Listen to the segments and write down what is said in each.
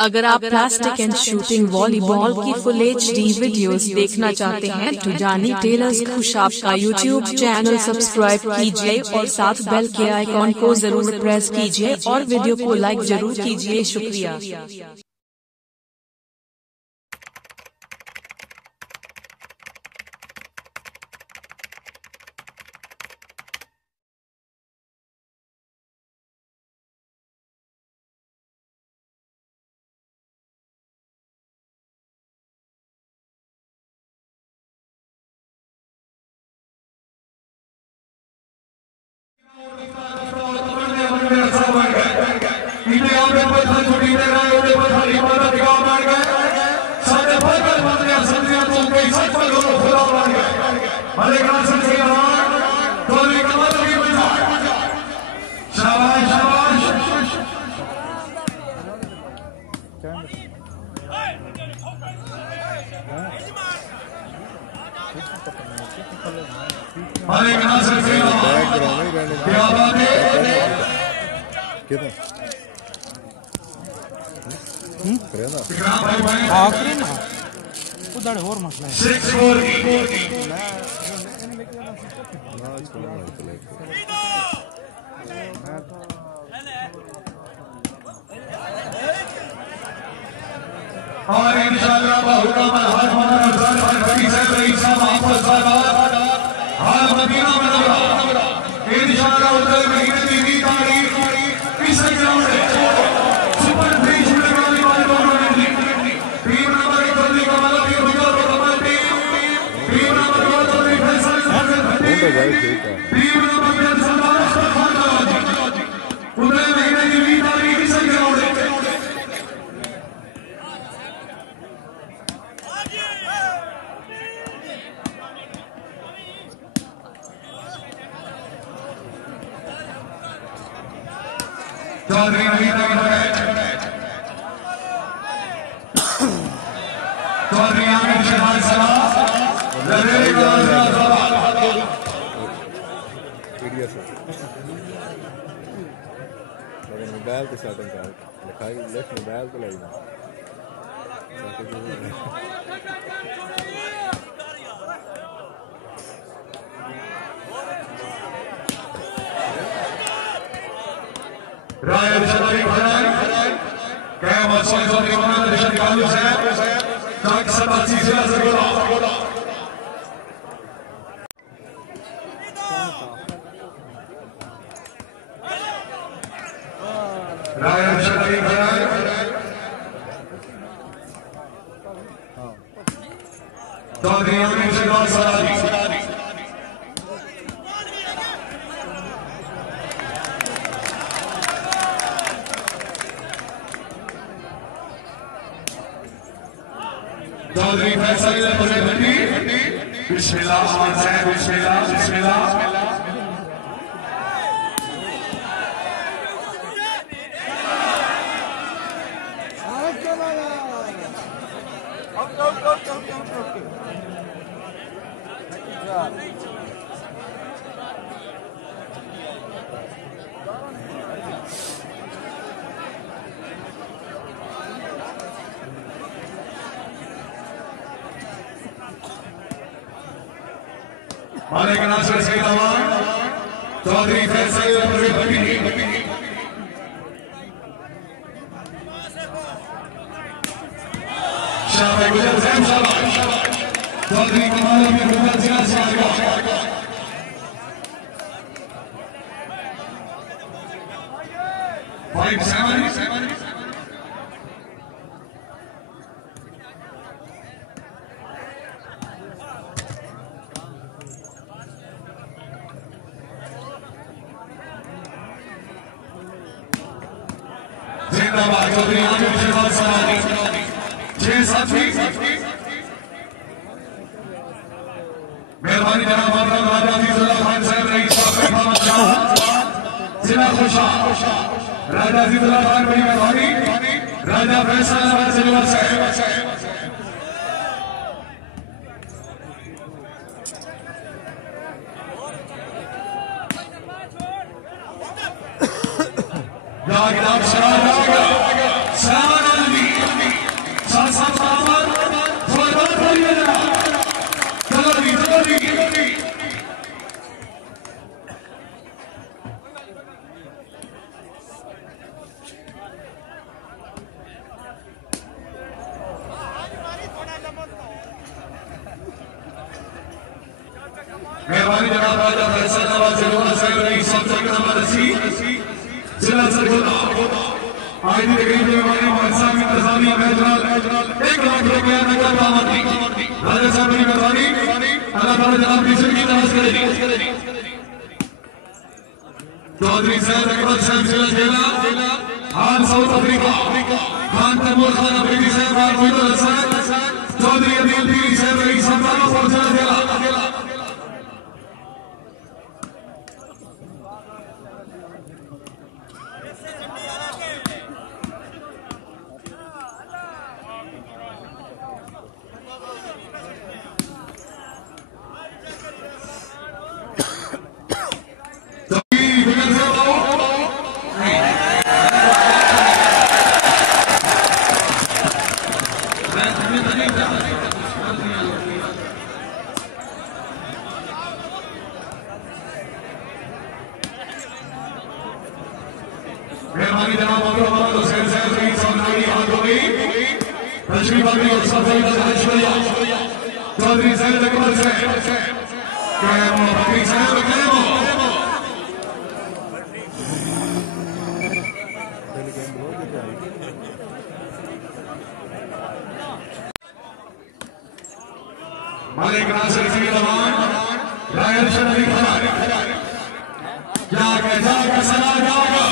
अगर आप plastic and shooting volleyball की फुल HD वीडियोस देखना चाहते हैं तो जानी टेलर्स खुशाब का यूट्यूब चैनल सब्सक्राइब कीजिए और साथ बेल के आइकॉन को जरूर प्रेस कीजिए और वीडियो को लाइक जरूर कीजिए। शुक्रिया। उधर और मसला है। और इंशाअल्लाह बहुकाम हर मदीना मनव्वरा इंशाअल्लाह उधर महीने की तारीख इस ग्राउंड में सुपर 3 शूटिंग वाली टूर्नामेंट टीम नंबर 1 दिल्ली का वाला टीम बिहार का कमाल team number 2 Delhi Faisal team number 3 Salman Khan उधर महीने की तारीख इस ग्राउंड में चौधरी आमिर शहबाज सलाह मोबाइल के साथ लिखाई लेफ्ट मोबाइल को लगना राय शरीफ खराई क़यामत चौधरी मोहम्मद रशीद कालू से ताक सबासी जिला सरगोदा राय शरीफ खराई चौधरी आमिर शहबाज सलाह चौधरी फैसल बिस्मिल्लाह बिस्मिल्लाह बिस्मिल्लाह मालिक नासिर सईद अमान चौधरी फैसल शाह गुजर हुसैन चौधरी कमाल में गुजर जिला से आएगा भाई जिंदाबाद चौधरी आमिर शहबाज सलाह 6 साथी मेहरबानी जनाब मोहम्मद राजा अजीजुल्लाह खान साहब रईस जिला खुशा राजा अजीजुल्लाह खान बड़ी मेहरबानी राजा फैसल जिला साहब या गिलाफ सलाम मेहरबानी जनाब राजा फैसल नवाज जलवा साहब रईस सब्जेक्ट नंबर 80 जिला सरगोदा आज की तकरीब में हमारे मौसा की तजामी मेजबान 1 लाख रुपया नकद आमदनी राजा साहब की मेहरबानी अल्लाह ताला जनाब की जिंदगी दराज करेगी। चौधरी साहब अकबर साहब जिला जेला हाल साउथ अफ्रीका खान तैमूर खान अफरीदी साहब और मोहिदुल हसन चौधरी अदील पीरी साहब रईस सब्जेक्ट और जिला जेला मेहरबानी जनाब मोहम्मद हुसैन साहब की सामने हाथ हो गई तशरीफ आवी और सफाई का शुक्रिया चौधरी साहब अकबर साहब कैमो बकरी साहब कैमो मालिक नासिर की रवान रायल शरीफ खरार जाके जाके सना जागा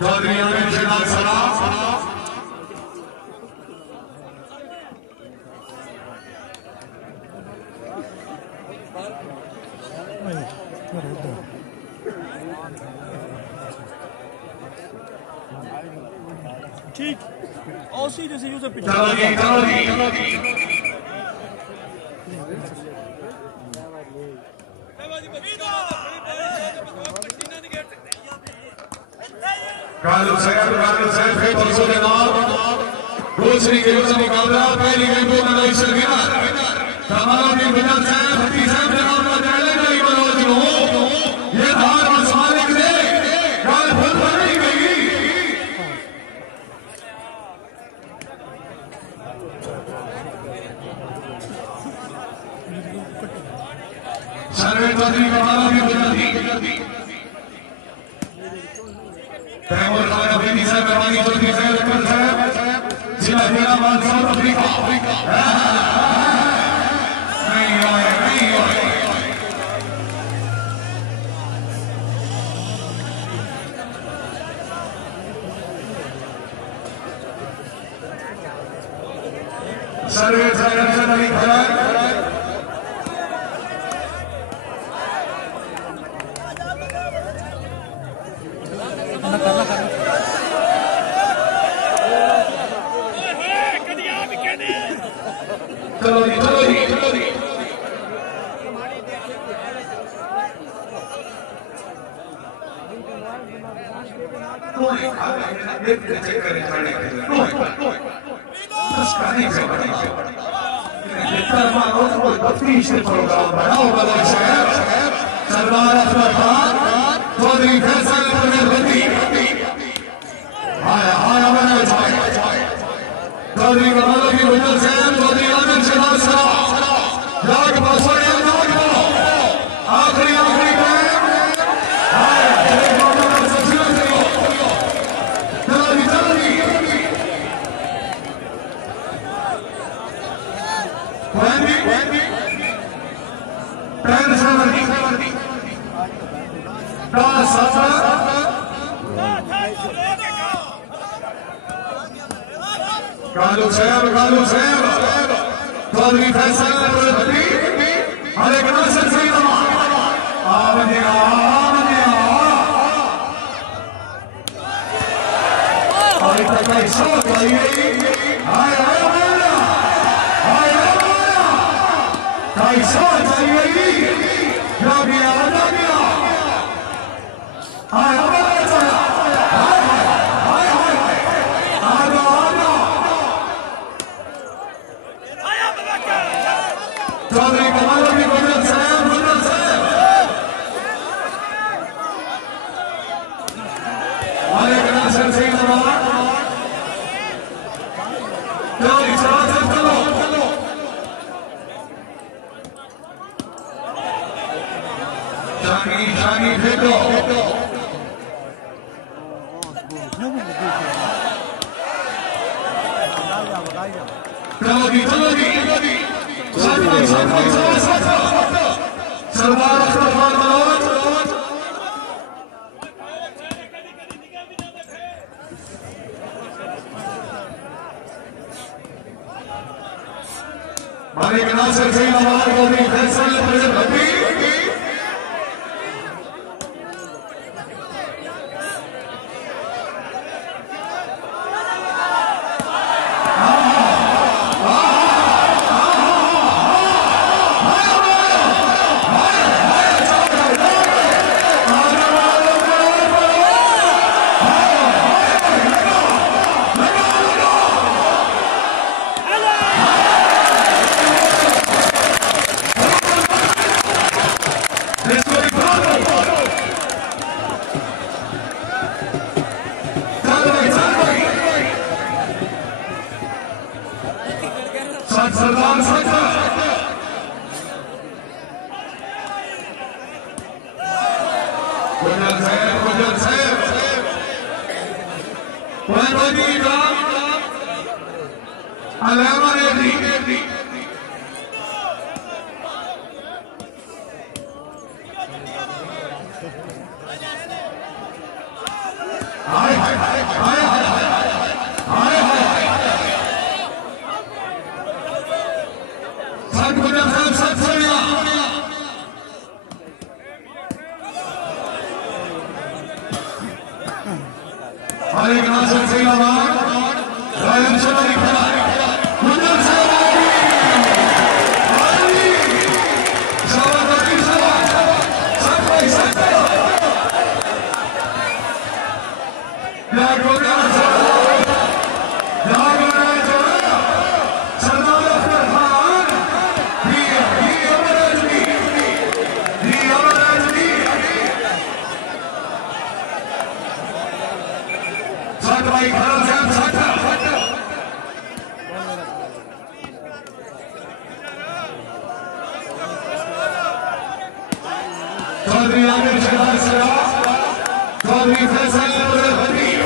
चौधरी आमिर शहनाज सलाम ठीक और सीधे से यूजर पिछले चलो जी कालू साहब के परसों के नाम दूसरी गेम से मुकाबला पहली गेम को नवाइशल विनर कमालुद्दीन बिलाल साहब हती साहब जनाब का चैलेंज नहीं बनवाती हो ये धार और मालिक ने काल फुल बनी गई सर्वे चौधरी कमाला भी बुझाती तैमूर खान अफरीदी साहब मेहरबानी चौधरी साहब अकबर साहब जिला जेला हाल साउथ अफ्रीका नहीं आए सर्वे साहब अली खरार चलो जी सरदार अफजल खान चौधरी फैसल चौधरी कमालो की बुजुर्ग साहब चौधरी आमिर शहनाज सलाम लाख पासों आखिरी कालू साहब चौधरी फैसल नासिर सही चौधरी कमालो की बुजुर्ग साहब चलो जी सरदार अख्तर खान मनोज मालिक नासिर सिंह अवार गोदी फैसल भट्टी सरदार गुजर साहब अलामा रेड्डी मालिक नासिर सिंह अवार रायन शरीफ गुजर साहब चौधरी आमिर शहबाज चौधरी फैसल भट्टी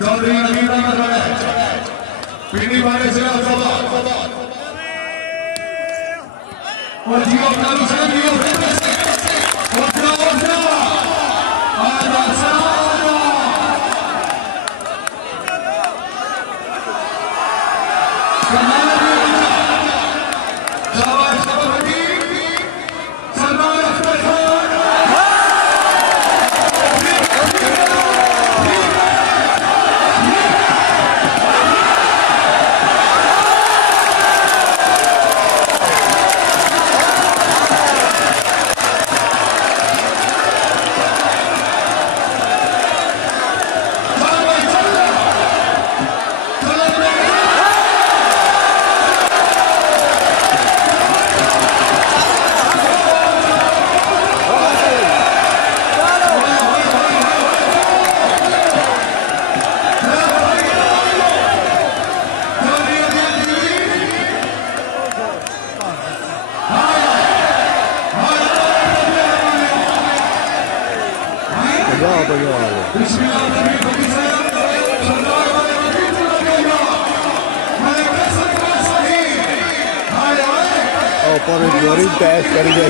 चौधरी नवीन पिंडी वाले से और जियो चालू से जियो por el Florita es cariño.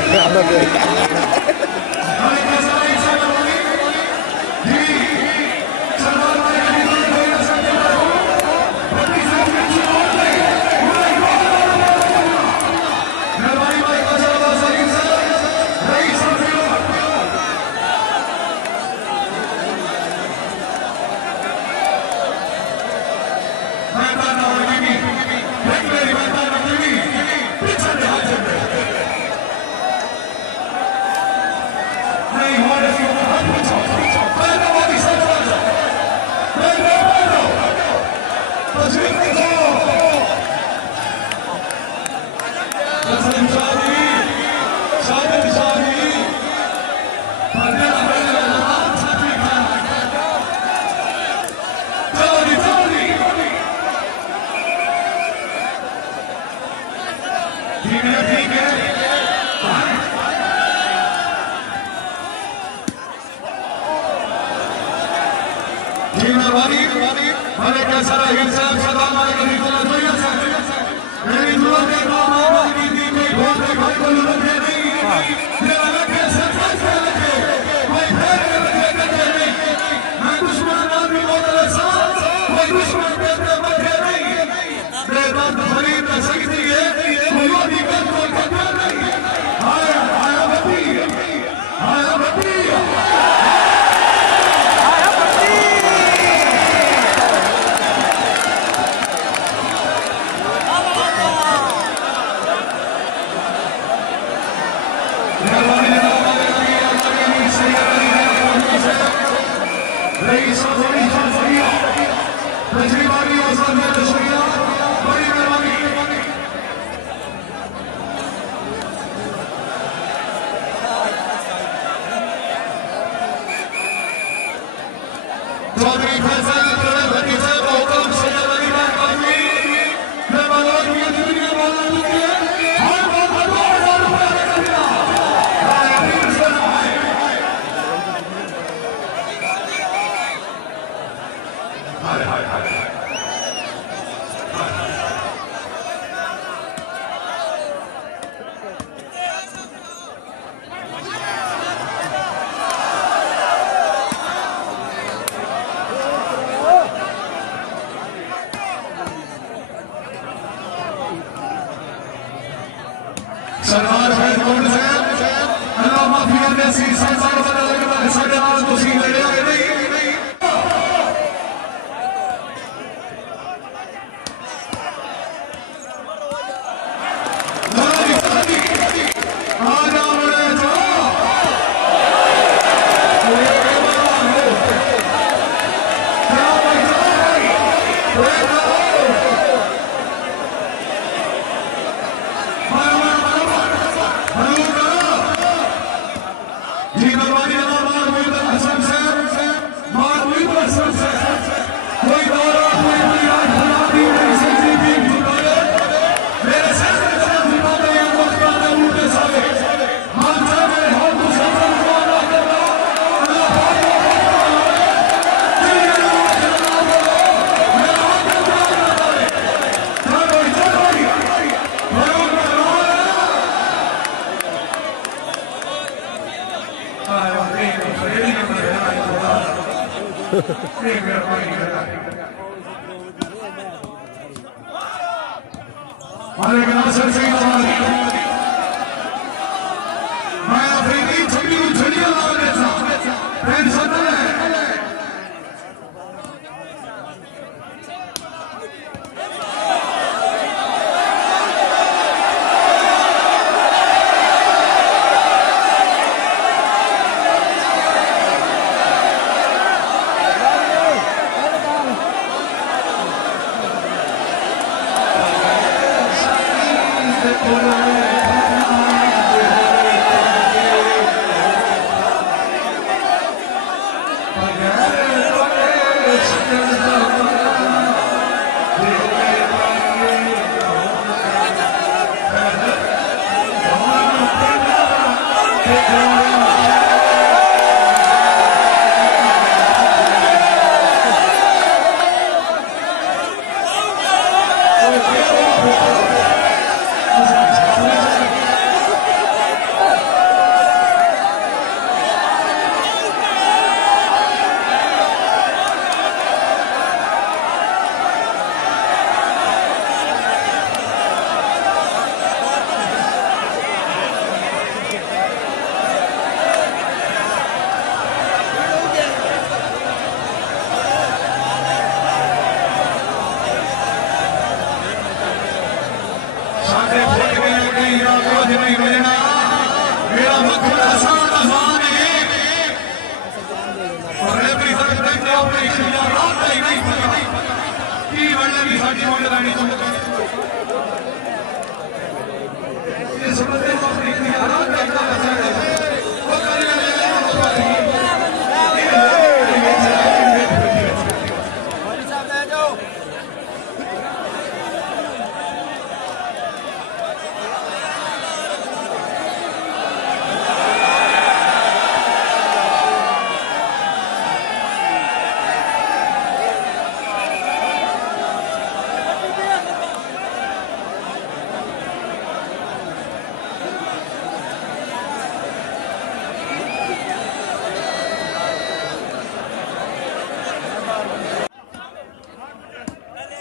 सरदार फैजगोंड से अल्लाह माफिया ने सी संसार बदलने के बाद साढ़े आज तो सी ले आए नहीं जी नरवानी हसन से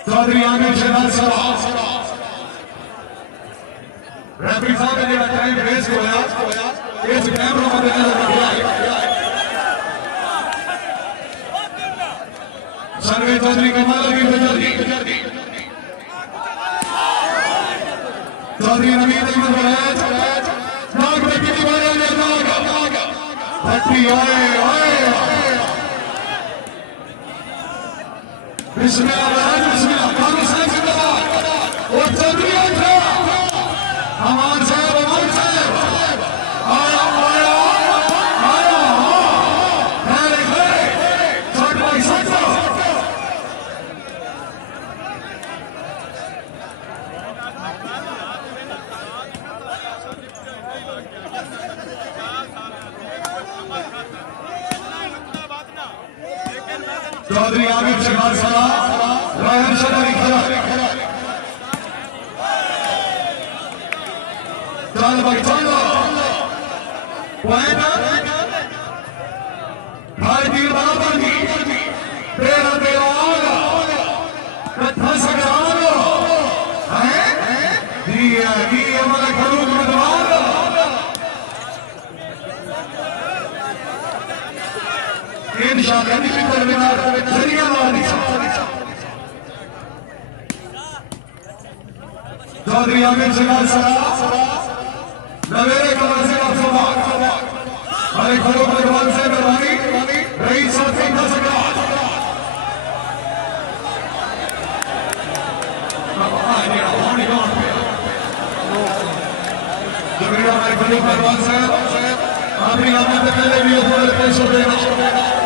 चौधरी आमिर शहबाज साहब रेफरी साहब ने जो टाइम वेस्ट होया इस कैमरा मध्य नजर रखिया सर्वे चौधरी कमाल की जल्दी चौधरी नवीन अहमद वैद नाग में कितनी बार आया नाग भट्टी आए बिस्मिल्लाह बिस्मिल्लाह कानून साहब जिंदाबाद और चौधरी अमान साहब आया आया आया खैर खैर साठ भाई साठ चौधरी आमिर शहबाज साहब रायन शहरी खड़ा चल भाई चलो भाई तीर बराबर की तेरा तेरा कथा सगालो है दिया दिया मला खरूक में दबालो इंशाअल्लाह निश्चित तरबियात जरिया वाली चौधरी आमिर शहबाज साहब नवेरे कमर से आप सब हमारे घरों के भगवान से मेहरबानी रईस साहब सिंह का सरकार हमारे घरों के भगवान साहब अपनी आमद के लिए भी पेश हो देना